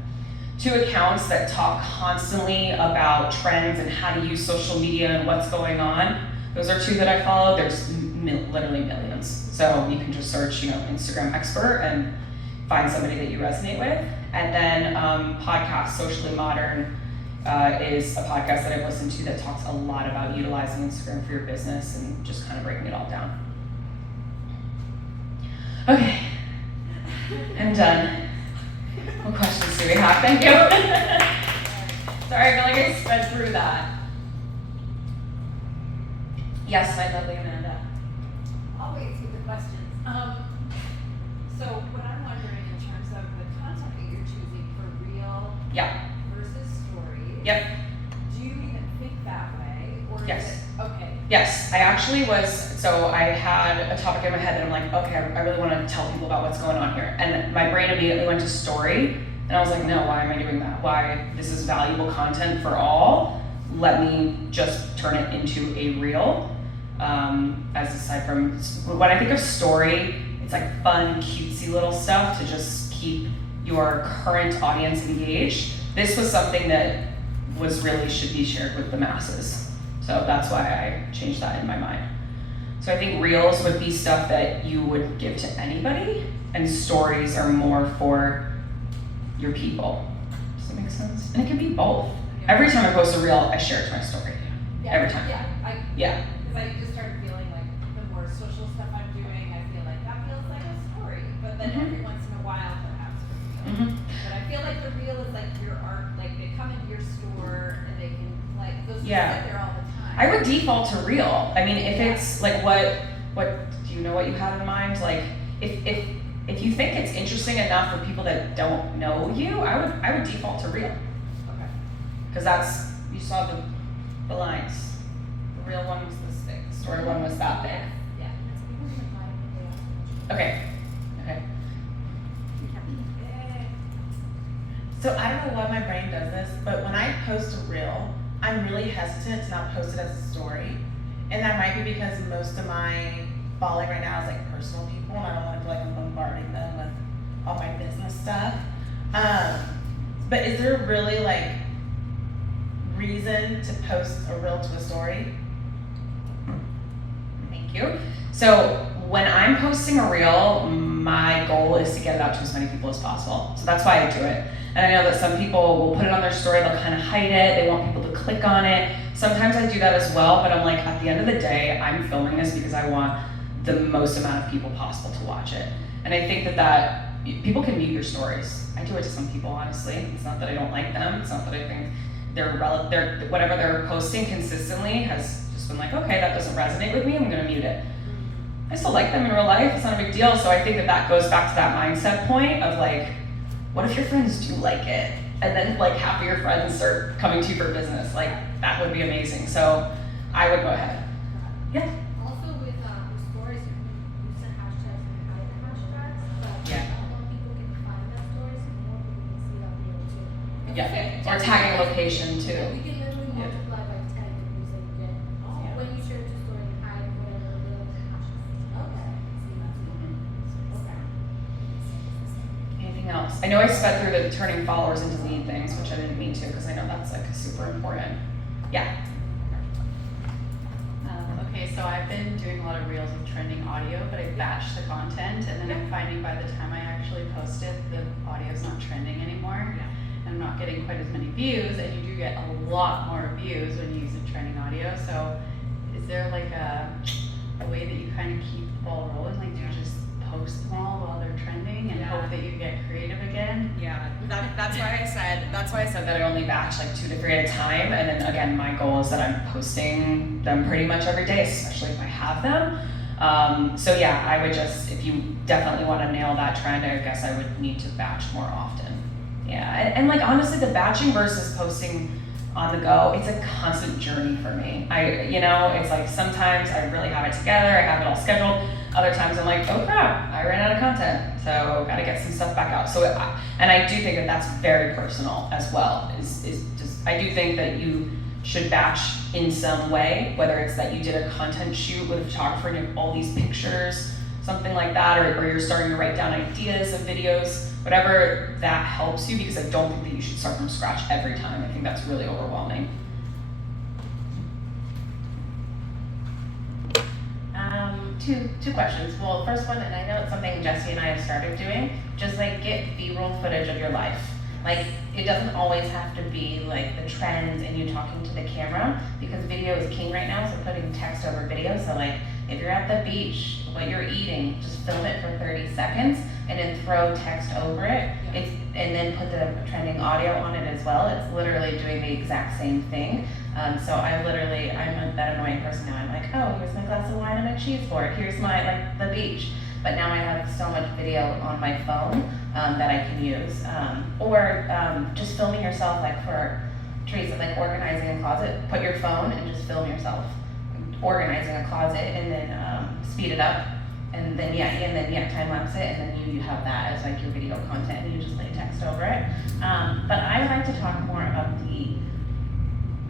2 accounts that talk constantly about trends and how to use social media and what's going on. Those are 2 that I follow. There's literally millions. So you can just search, you know, Instagram expert and find somebody that you resonate with. And then podcast, Socially Modern is a podcast that I've listened to that talks a lot about utilizing Instagram for your business and just kind of breaking it all down. Okay, I'm done. What questions do we have? Thank you. Sorry, I feel like I sped through that. Yes, my lovely Amanda. Always with the questions. So what I'm wondering in terms of the content that you're choosing for reel Yeah. versus stories. Yep. Do you even think that way, or Yes. is it okay? Yes, I actually was, so I had a topic in my head that I'm like, okay, I really want to tell people about what's going on here. And my brain immediately went to story, and I was like, no, why am I doing that? Why? This is valuable content for all. Let me just turn it into a reel. As aside from, when I think of story, it's like fun, cutesy little stuff to just keep your current audience engaged. This was something that should be shared with the masses. So that's why I changed that in my mind. So I think reels would be stuff that you would give to anybody, and stories are more for your people. Does that make sense? And it can be both. Yeah. Every time I post a reel, I share it to my story. Yeah, Every time. Yeah, because I just started feeling like the more social stuff I'm doing, I feel like that feels like a story. But then every once in a while, perhaps a reel. But I feel like the reel is like your art, like they come into your store and they can like those Yeah. sit there all the time. I would default to reel. I mean, if it's like what do you know what you have in mind? Like if you think it's interesting enough for people that don't know you, I would default to reel. Okay. Because that's, you saw the lines. The real one was this big, the story one was that big. Yeah. Okay. Okay. So I don't know why my brain does this, but when I post a reel, I'm really hesitant to not post it as a story. And that might be because most of my following right now is like personal people, and I don't want to feel like I'm bombarding them with all my business stuff. But is there really like reason to post a reel to a story? Thank you. So when I'm posting a reel, my goal is to get it out to as many people as possible. So that's why I do it. And I know that some people will put it on their story, they'll kind of hide it, they want people to click on it. Sometimes I do that as well, but I'm like, at the end of the day, I'm filming this because I want the most amount of people possible to watch it. And I think that people can mute your stories. I do it to some people, honestly. It's not that I don't like them. It's not that I think they're whatever they're posting consistently has just been like, okay, that doesn't resonate with me, I'm gonna mute it. I still like them in real life, it's not a big deal. So I think that goes back to that mindset point of like, what if your friends do like it? And then like half of your friends start coming to you for business. Like that would be amazing. So I would go ahead. Yeah. Also with stories, you can use the hashtags and hide the hashtags, but Yeah. more people can find that stories and more people can see that reel too. Yeah. Or tagging location too. We can literally Yeah. multiply by 10 the views that you get. When you share the story and hide whatever reel the hashtags. Okay. See that too. Okay. Anything else? I know I sped through the turning followers into lead things, which I didn't mean to because I know that's like super important. Yeah. Okay, so I've been doing a lot of reels with trending audio, but I batch the content, and then I'm finding by the time I actually post it, the audio's not trending anymore. And I'm not getting quite as many views, and you do get a lot more views when you use a trending audio. So is there like a way that you kind of keep the ball rolling? Like do you just post them all while they're trending and hope that you get creative again? Yeah, that's why I said that I only batch like 2 to 3 at a time, and then again, my goal is that I'm posting them pretty much every day, especially if I have them. So yeah, I would just, if you definitely want to nail that trend, I guess I would need to batch more often. Yeah, and like honestly, the batching versus posting on the go, it's a constant journey for me. It's like sometimes I really have it together, I have it all scheduled. Other times I'm like, oh crap, I ran out of content, so gotta get some stuff back out. And I do think that that's very personal as well. I do think that you should batch in some way, whether it's that you did a content shoot with a photographer and you have all these pictures, something like that, or you're starting to write down ideas of videos, whatever that helps you, because I don't think that you should start from scratch every time. I think that's really overwhelming. Two questions. Well, first one, and I know it's something Jesse and I have started doing, just like get B-roll footage of your life. Like, it doesn't always have to be like the trends and you talking to the camera, because video is king right now, so putting text over video. So like, if you're at the beach, what you're eating, just film it for 30 seconds and then throw text over it. And then put the trending audio on it as well. It's literally doing the exact same thing. So I'm that annoying person now. I'm like, oh, here's my glass of wine and my cheese board. Here's my, like, the beach. But now I have so much video on my phone that I can use. Or just filming yourself, like for Teresa, like organizing a closet. Put your phone and just film yourself organizing a closet, and then speed it up. And then time lapse it, and then you have that as like your video content, and you just lay text over it. But I would like to talk more about the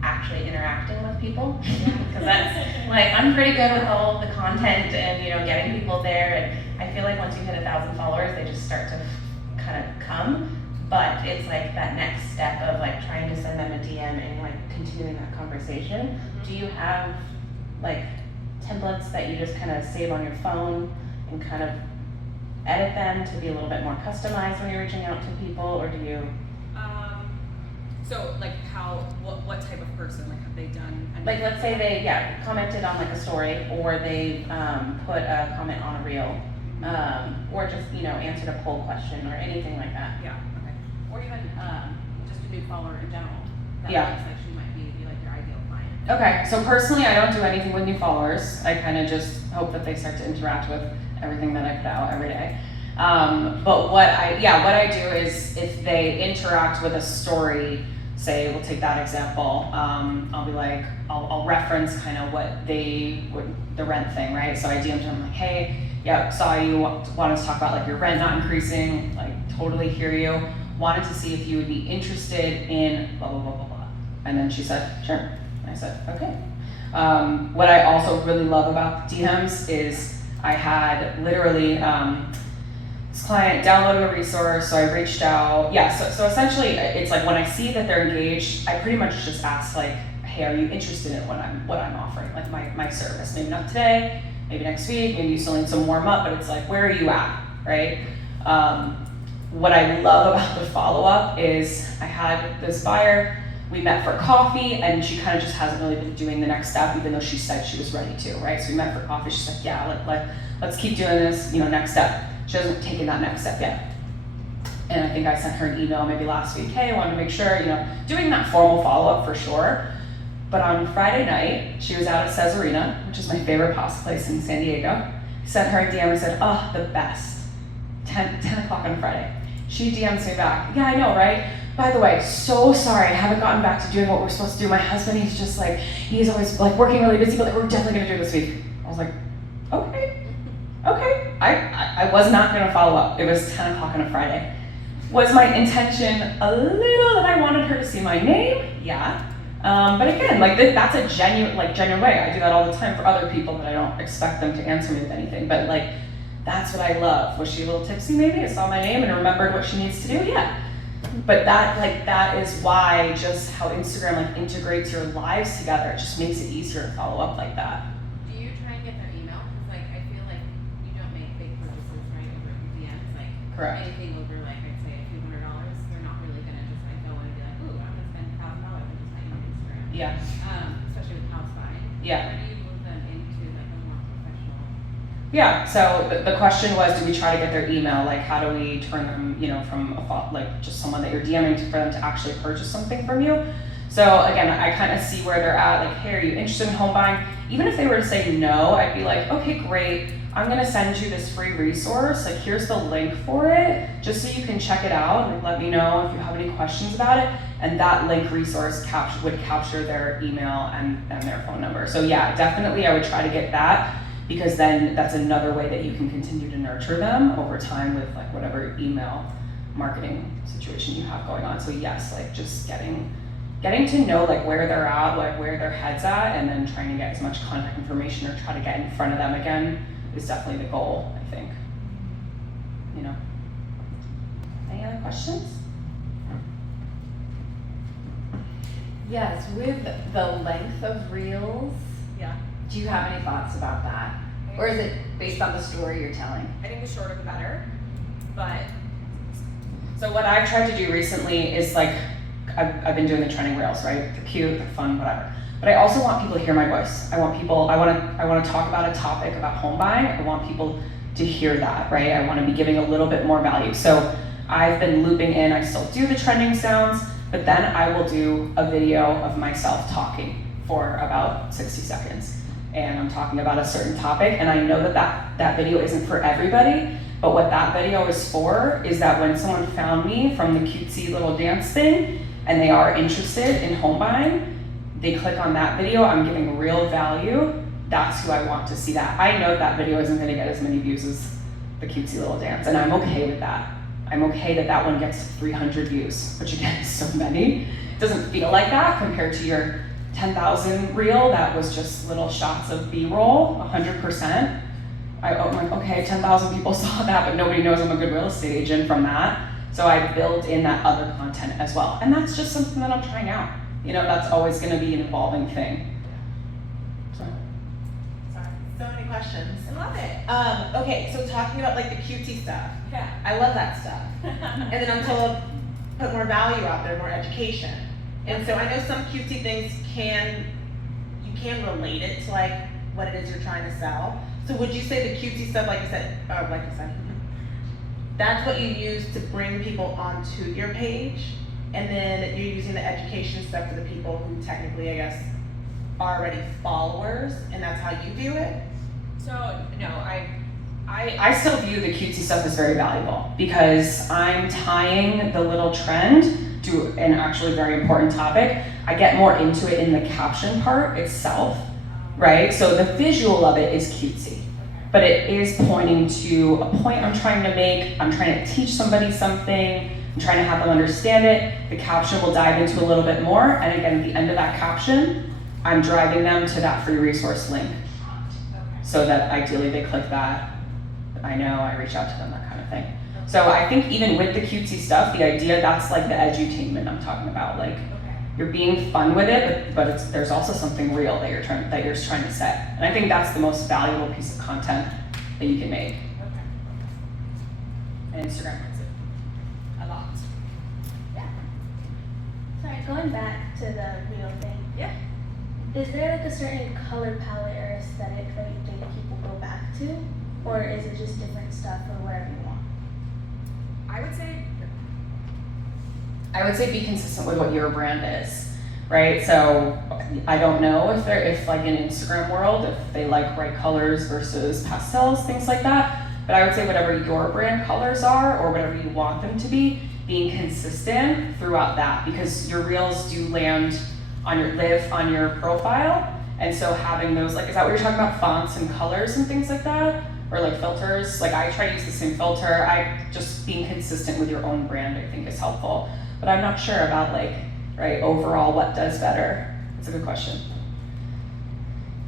actually interacting with people, because that's like, I'm pretty good with all the content and getting people there, and I feel like once you hit 1,000 followers, they just start to kind of come. But it's like that next step of like trying to send them a DM and like continuing that conversation. Do you have like templates that you just kind of save on your phone and kind of edit them to be a little bit more customized when you're reaching out to people, or do you? So like what type of person, like have they done? Like let's say they commented on like a story, or they put a comment on a reel, or just answered a poll question or anything like that. Yeah. Okay. Or even just a new follower in general. That Yeah. looks like she might be like your ideal client. Okay, so personally, I don't do anything with new followers. I kind of just hope that they start to interact with everything that I put out every day. But what I do is if they interact with a story, say, we'll take that example, I'll be like, I'll reference kind of what the rent thing, right? So I DM'd them like, hey, saw you wanted to talk about like your rent not increasing, like totally hear you. wanted to see if you would be interested in blah, blah, blah, blah, blah. And then she said, sure. And I said, okay. What I also really love about DMs is I had literally this client downloaded a resource, so I reached out. Yeah, so essentially it's like when I see that they're engaged, I pretty much just ask like, hey, are you interested in what I'm offering, like my service? Maybe not today, maybe next week, maybe you still need some warm up, but it's like, where are you at, right? What I love about the follow-up is I had this buyer, we met for coffee, and she kind of just hasn't really been doing the next step, even though she said she was ready to, right? So we met for coffee, she's like, yeah, let's keep doing this, next step. She hasn't taken that next step yet. And I think I sent her an email maybe last week, hey, I wanted to make sure, doing that formal follow-up for sure. But on Friday night, she was out at Cesarina, which is my favorite pasta place in San Diego. Sent her a DM and said, oh, the best. 10 o'clock on Friday. She DMs me back, yeah, I know, right? By the way, so sorry, I haven't gotten back to doing what we're supposed to do. My husband, he's just like, he's always like working really busy, but we're definitely gonna do it this week. I was like, okay. I was not gonna follow up. It was 10 o'clock on a Friday. Was my intention a little that I wanted her to see my name? Yeah. But again, that's a genuine way. I do that all the time for other people, but I don't expect them to answer me with anything. But that's what I love. Was she a little tipsy maybe? I saw my name and remembered what she needs to do? Yeah. But that is why just how Instagram integrates your lives together, it just makes it easier to follow up like that. Do you try and get their email? Because I feel like you don't make big purchases right over DMs. Correct. Anything over I'd say a few $100, they're not really gonna just go in and be like, ooh, I'm gonna spend $1,000 and just sign on Instagram. Yeah. Especially with house buying. Yeah. How do you move them into a more professional? Yeah, so the question was, do we try to get their email? How do we turn them, from just someone that you're DMing for them to actually purchase something from you? So again, I kind of see where they're at, hey, are you interested in home buying? Even if they were to say no, I'd be like, okay, great. I'm gonna send you this free resource. Here's the link for it, just so you can check it out and let me know if you have any questions about it. And that link resource would capture their email and their phone number. So yeah, definitely I would try to get that, because then that's another way that you can continue to nurture them over time with whatever email marketing situation you have going on. So yes, just getting to know where they're at, where their head's at, and then trying to get as much contact information or try to get in front of them again is definitely the goal, I think. Any other questions? Yes, with the length of reels, Yeah. do you have any thoughts about that? Or is it based on the story you're telling? I think the shorter the better, but So what I've tried to do recently is I've been doing the trending reels, right? They're cute, they're fun, whatever. But I also want people to hear my voice. I want to talk about a topic about home buying. I want people to hear that, right? I want to be giving a little bit more value. So I've been looping in, I still do the trending sounds, but then I will do a video of myself talking for about 60 seconds. And I'm talking about a certain topic, and I know that video isn't for everybody, but what that video is for is that when someone found me from the cutesy little dance thing, and they are interested in home buying, they click on that video, I'm giving real value, that's who I want to see that. I know that video isn't gonna get as many views as the cutesy little dance, and I'm okay with that. I'm okay that one gets 300 views, which again is so many. It doesn't feel like that compared to your 10,000 reel that was just little shots of B-roll, 100%. I'm like, okay, 10,000 people saw that, but nobody knows I'm a good real estate agent from that. So I built in that other content as well. And that's just something that I'm trying out. That's always gonna be an evolving thing. Sorry, so many questions. I love it. Okay, so talking about the cutesy stuff. Yeah. I love that stuff. And then I'm told put more value out there, more education. And so I know some cutesy things you can relate it to what it is you're trying to sell. So would you say the cutesy stuff, like you said, that's what you use to bring people onto your page, and then you're using the education stuff for the people who technically, I guess, are already followers, and that's how you view it? So no, I still view the cutesy stuff as very valuable because I'm tying the little trend to an actually very important topic. I get more into it in the caption part itself, right? So the visual of it is cutesy, but it is pointing to a point I'm trying to make. I'm trying to teach somebody something. I'm trying to have them understand it. The caption will dive into a little bit more, and again, at the end of that caption, I'm driving them to that free resource link. So that ideally they click that. I know, I reach out to them, that kind of thing. So I think even with the cutesy stuff, the idea, that's like the edutainment I'm talking about. Like, you're being fun with it, but there's also something real that you're trying to set. And I think that's the most valuable piece of content that you can make. And Instagram does it a lot. Sorry, going back to the real thing. Yeah. Is there like a certain color palette or aesthetic that you think people go back to? Or is it just different stuff or whatever you want? I would say be consistent with what your brand is, right? So I don't know if like in Instagram world, if they like bright colors versus pastels, things like that. But I would say whatever your brand colors are or whatever you want them to be, being consistent throughout that, because your reels do live on your profile. And so having those, like, is that what you're talking about, fonts and colors and things like that? Or like filters? Like, I try to use the same filter. Just being consistent with your own brand, I think, is helpful. But I'm not sure about, like, right, overall what does better. It's a good question.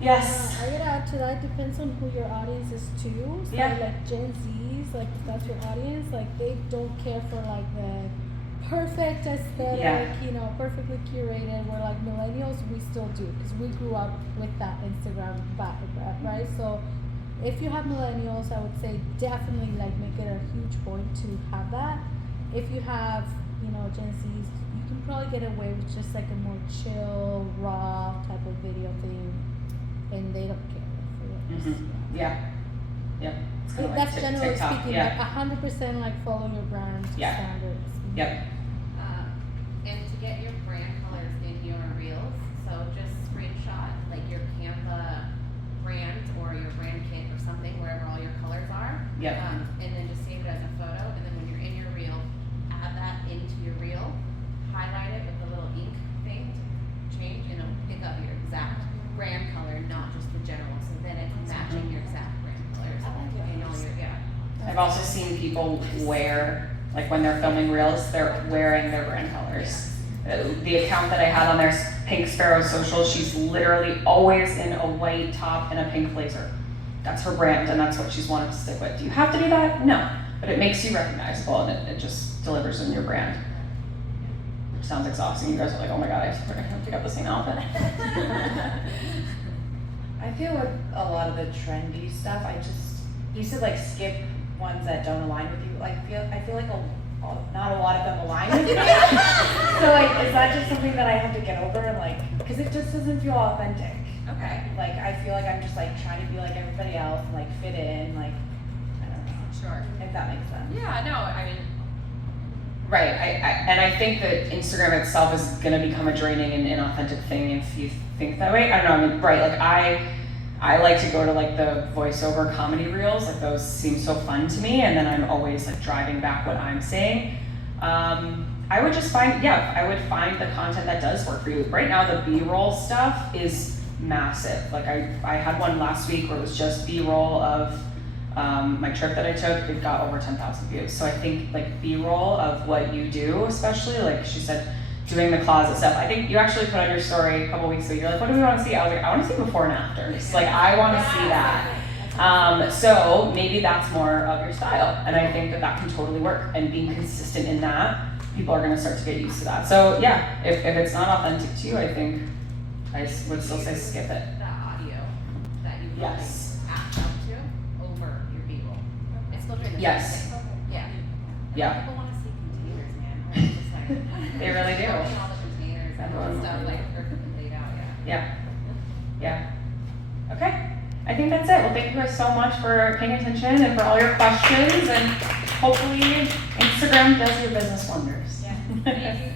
Yes. I gotta add to that, depends on who your audience is too. So Yeah. like Gen Zs, like if that's your audience, like they don't care for like the perfect aesthetic, Yeah. perfectly curated, where like millennials, we still do, because we grew up with that Instagram vibe, right? So if you have millennials, I would say definitely like make it a huge point to have that. If you have, Gen Zs, you can probably get away with just like a more chill, raw type of video thing, and they don't care for it. Mm-hmm. Yeah. Yep. It's kinda like That's generally TikTok. speaking, Yeah. like 100% like follow your brand Yeah. standards. Yep. And to get your brand colors in your reels, so just screenshot like your Canva brand or your brand kit or something, wherever all your colors are. Yep. And then just save it as a photo, and then when you're in your reel, add that into your reel, highlight it with the little ink thing to change, and it'll pick up your exact brand color, not just the general, so then it's matching your exact brand colors. And all your, I've also seen people wear, like when they're filming reels, they're wearing their brand colors. The account that I had on there, Pink Sparrow Social, she's literally always in a white top and a pink blazer. That's her brand, and that's what she's wanted to stick with. Do you have to do that? No, but it makes you recognizable, and it just delivers in your brand. Which sounds exhausting. You guys are like, oh my god, I have to pick up the same outfit. I feel with a lot of the trendy stuff, I just used to like skip ones that don't align with you. I feel like not a lot of them align with me. So like, is that just something that I have to get over? Like, because it just doesn't feel authentic. Okay. Like, I feel like I'm just like trying to be like everybody else and like fit in. Like, I don't know. Sure. If that makes sense. Yeah, no, I mean, Right, and I think that Instagram itself is going to become a draining and inauthentic thing if you think that way. I don't know, I mean, right, like I like to go to like the voiceover comedy reels, like those seem so fun to me, and then I'm always like driving back what I'm saying. I would just find the content that does work for you. Right now the B-roll stuff is massive. Like I had one last week where it was just B-roll of my trip that I took. It got over 10,000 views. So I think like B-roll of what you do, especially like she said, doing the closet stuff. I think you actually put on your story a couple weeks ago. You're like, what do we want to see? I was like, I want to see before and afters. Like I want to see that. So maybe that's more of your style, and I think that can totally work. And being consistent in that, people are going to start to get used to that. So yeah, if it's not authentic to you, I think I would still say skip it. the audio that you Yes. act up to over your B-roll. It's still doing the Yes. same thing. Yeah. Yeah. People want to see containers, man. It's just like, They really do. showing all the containers and all the Everyone- stuff like perfectly laid out, yeah. Yeah. Okay. I think that's it. Well, thank you guys so much for paying attention and for all your questions, and hopefully Instagram does your business wonders. Yeah.